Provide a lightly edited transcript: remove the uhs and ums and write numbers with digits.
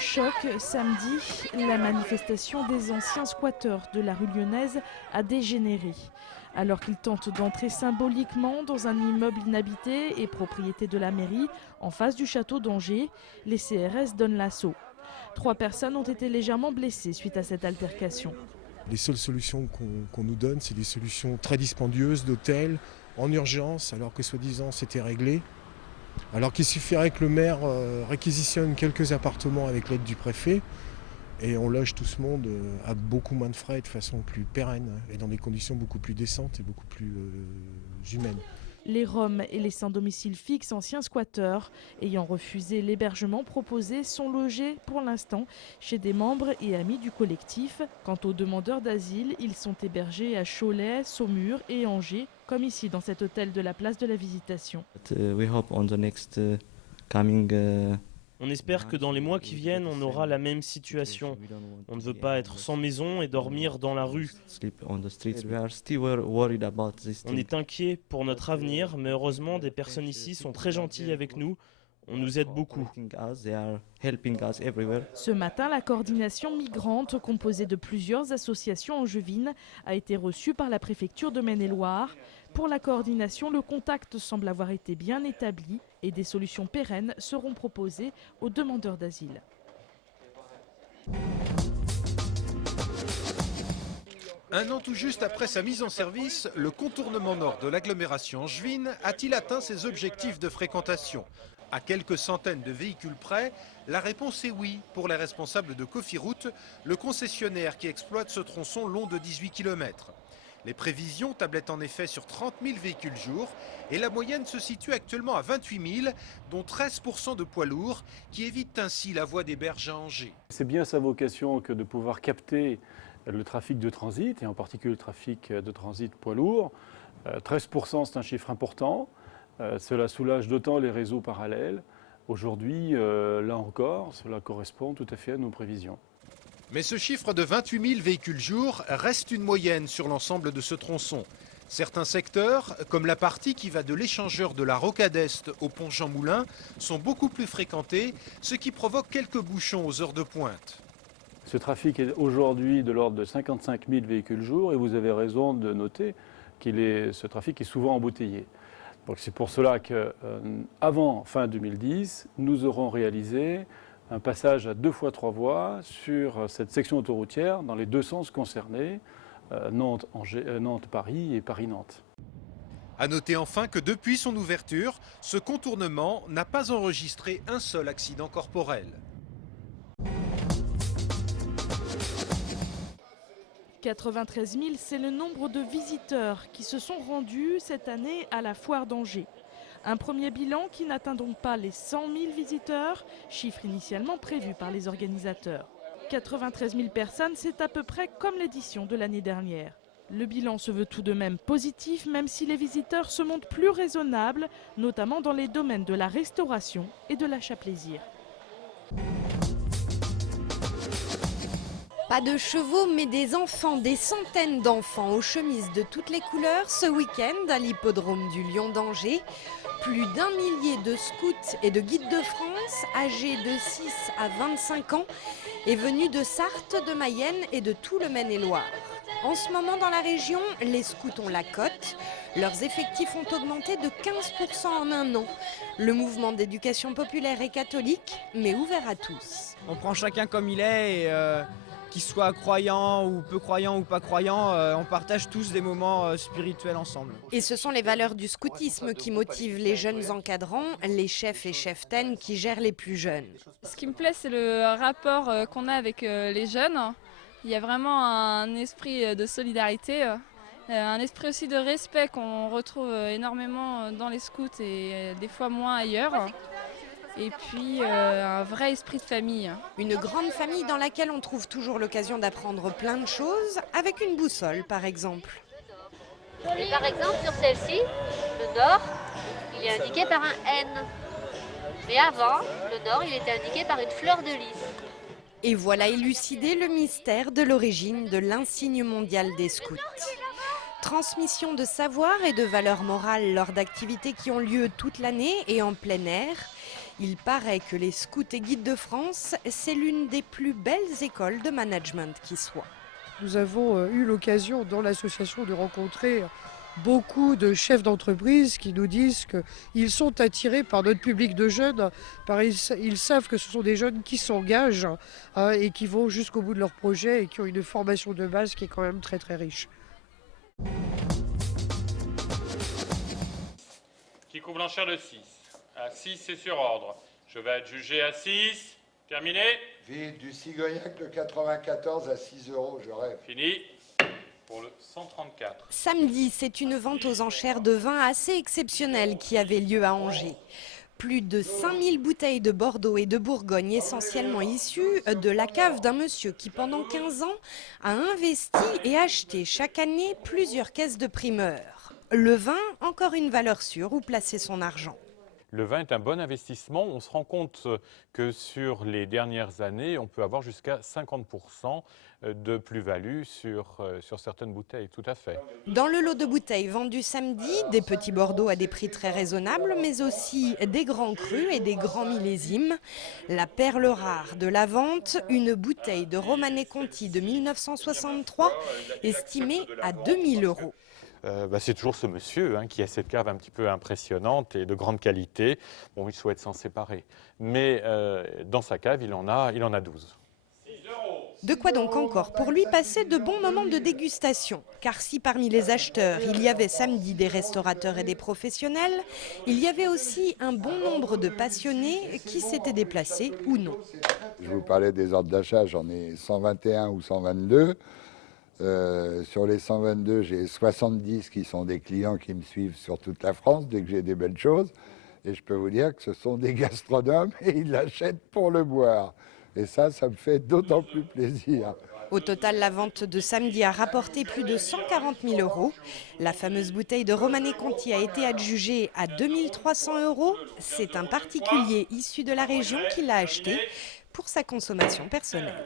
choc, samedi, la manifestation des anciens squatteurs de la rue Lyonnaise a dégénéré. Alors qu'ils tentent d'entrer symboliquement dans un immeuble inhabité et propriété de la mairie, en face du château d'Angers, les CRS donnent l'assaut. 3 personnes ont été légèrement blessées suite à cette altercation. Les seules solutions qu'on nous donne, c'est des solutions très dispendieuses d'hôtels, en urgence, alors que soi-disant c'était réglé. Alors qu'il suffirait que le maire réquisitionne quelques appartements avec l'aide du préfet et on loge tout ce monde à beaucoup moins de frais et de façon plus pérenne et dans des conditions beaucoup plus décentes et beaucoup plus humaines. Les Roms et les sans domicile fixe anciens squatteurs ayant refusé l'hébergement proposé sont logés pour l'instant chez des membres et amis du collectif. Quant aux demandeurs d'asile, ils sont hébergés à Cholet, Saumur et Angers, comme ici dans cet hôtel de la place de la Visitation. On espère que dans les mois qui viennent, on aura la même situation. On ne veut pas être sans maison et dormir dans la rue. On est inquiet pour notre avenir, mais heureusement, des personnes ici sont très gentilles avec nous. On nous aide beaucoup. Ce matin, la coordination migrante, composée de plusieurs associations angevines, a été reçue par la préfecture de Maine-et-Loire. Pour la coordination, le contact semble avoir été bien établi et des solutions pérennes seront proposées aux demandeurs d'asile. Un an tout juste après sa mise en service, le contournement nord de l'agglomération angevine a-t-il atteint ses objectifs de fréquentation? À quelques centaines de véhicules près, la réponse est oui pour les responsables de Cofiroute, le concessionnaire qui exploite ce tronçon long de 18 km. Les prévisions tablettent en effet sur 30 000 véhicules jour et la moyenne se situe actuellement à 28 000, dont 13% de poids lourds qui évitent ainsi la voie des berges à Angers. C'est bien sa vocation que de pouvoir capter le trafic de transit et en particulier le trafic de transit poids lourd. 13% c'est un chiffre important. Cela soulage d'autant les réseaux parallèles. Aujourd'hui, là encore, cela correspond tout à fait à nos prévisions. Mais ce chiffre de 28 000 véhicules jour reste une moyenne sur l'ensemble de ce tronçon. Certains secteurs, comme la partie qui va de l'échangeur de la Rocade Est au pont Jean Moulin, sont beaucoup plus fréquentés, ce qui provoque quelques bouchons aux heures de pointe. Ce trafic est aujourd'hui de l'ordre de 55 000 véhicules jour et vous avez raison de noter que ce trafic est souvent embouteillé. C'est pour cela qu'avant fin 2010, nous aurons réalisé un passage à 2 fois 3 voies sur cette section autoroutière dans les 2 sens concernés, Nantes-Paris et Paris-Nantes. A noter enfin que depuis son ouverture, ce contournement n'a pas enregistré un seul accident corporel. 93 000, c'est le nombre de visiteurs qui se sont rendus cette année à la foire d'Angers. Un premier bilan qui n'atteint donc pas les 100 000 visiteurs, chiffre initialement prévu par les organisateurs. 93 000 personnes, c'est à peu près comme l'édition de l'année dernière. Le bilan se veut tout de même positif, même si les visiteurs se montrent plus raisonnables, notamment dans les domaines de la restauration et de l'achat-plaisir. Pas de chevaux, mais des enfants, des centaines d'enfants aux chemises de toutes les couleurs ce week-end à l'hippodrome du Lion d'Angers. Plus d'1 millier de scouts et de guides de France, âgés de 6 à 25 ans, est venus de Sarthe, de Mayenne et de tout le Maine-et-Loire. En ce moment dans la région, les scouts ont la cote. Leurs effectifs ont augmenté de 15% en un an. Le mouvement d'éducation populaire est catholique, mais ouvert à tous. On prend chacun comme il est et qu'il soit croyant ou peu croyant ou pas croyant, on partage tous des moments spirituels ensemble. Et ce sont les valeurs du scoutisme qui motivent les jeunes encadrants, les chefs et cheftaines qui gèrent les plus jeunes. Ce qui me plaît, c'est le rapport qu'on a avec les jeunes. Il y a vraiment un esprit de solidarité, un esprit aussi de respect qu'on retrouve énormément dans les scouts et des fois moins ailleurs. Et puis un vrai esprit de famille. Une grande famille dans laquelle on trouve toujours l'occasion d'apprendre plein de choses, avec une boussole par exemple. Et par exemple sur celle-ci, le nord, il est indiqué par un N. Mais avant, le nord, il était indiqué par une fleur de lys. Et voilà élucidé le mystère de l'origine de l'insigne mondial des scouts. Transmission de savoir et de valeurs morales lors d'activités qui ont lieu toute l'année et en plein air. Il paraît que les scouts et guides de France, c'est l'une des plus belles écoles de management qui soit. Nous avons eu l'occasion dans l'association de rencontrer beaucoup de chefs d'entreprise qui nous disent qu'ils sont attirés par notre public de jeunes, ils savent que ce sont des jeunes qui s'engagent et qui vont jusqu'au bout de leur projet et qui ont une formation de base qui est quand même très très riche. Qui coupe l'enchère de 6. À 6, c'est sur ordre. Je vais être jugé à 6. Terminé. Vite, du Cigognac de 94 à 6 €, je rêve. Fini. Pour le 134. Samedi, c'est une vente aux enchères de vin assez exceptionnelle qui avait lieu à Angers. Plus de 5000 bouteilles de Bordeaux et de Bourgogne, essentiellement issues de la cave d'un monsieur qui, pendant 15 ans, a investi et acheté chaque année plusieurs caisses de primeurs. Le vin, encore une valeur sûre où placer son argent. Le vin est un bon investissement. On se rend compte que sur les dernières années, on peut avoir jusqu'à 50% de plus-value sur certaines bouteilles, tout à fait. Dans le lot de bouteilles vendues samedi, des petits Bordeaux à des prix très raisonnables, mais aussi des grands crus et des grands millésimes. La perle rare de la vente, une bouteille de Romanée Conti de 1963, estimée à 2000 €. C'est toujours ce monsieur qui a cette cave un petit peu impressionnante et de grande qualité. Bon, il souhaite s'en séparer. Mais dans sa cave, il en a 12. De quoi donc encore pour lui passer de bons moments de dégustation. Car si parmi les acheteurs, il y avait samedi des restaurateurs et des professionnels, il y avait aussi un bon nombre de passionnés qui s'étaient déplacés ou non. Je vous parlais des ordres d'achat, j'en ai 121 ou 122. Sur les 122, j'ai 70 qui sont des clients qui me suivent sur toute la France dès que j'ai des belles choses. Et je peux vous dire que ce sont des gastronomes et ils l'achètent pour le boire. Et ça me fait d'autant plus plaisir. Au total, la vente de samedi a rapporté plus de 140 000 €. La fameuse bouteille de Romanée Conti a été adjugée à 2300 €. C'est un particulier issu de la région qui l'a achetée pour sa consommation personnelle.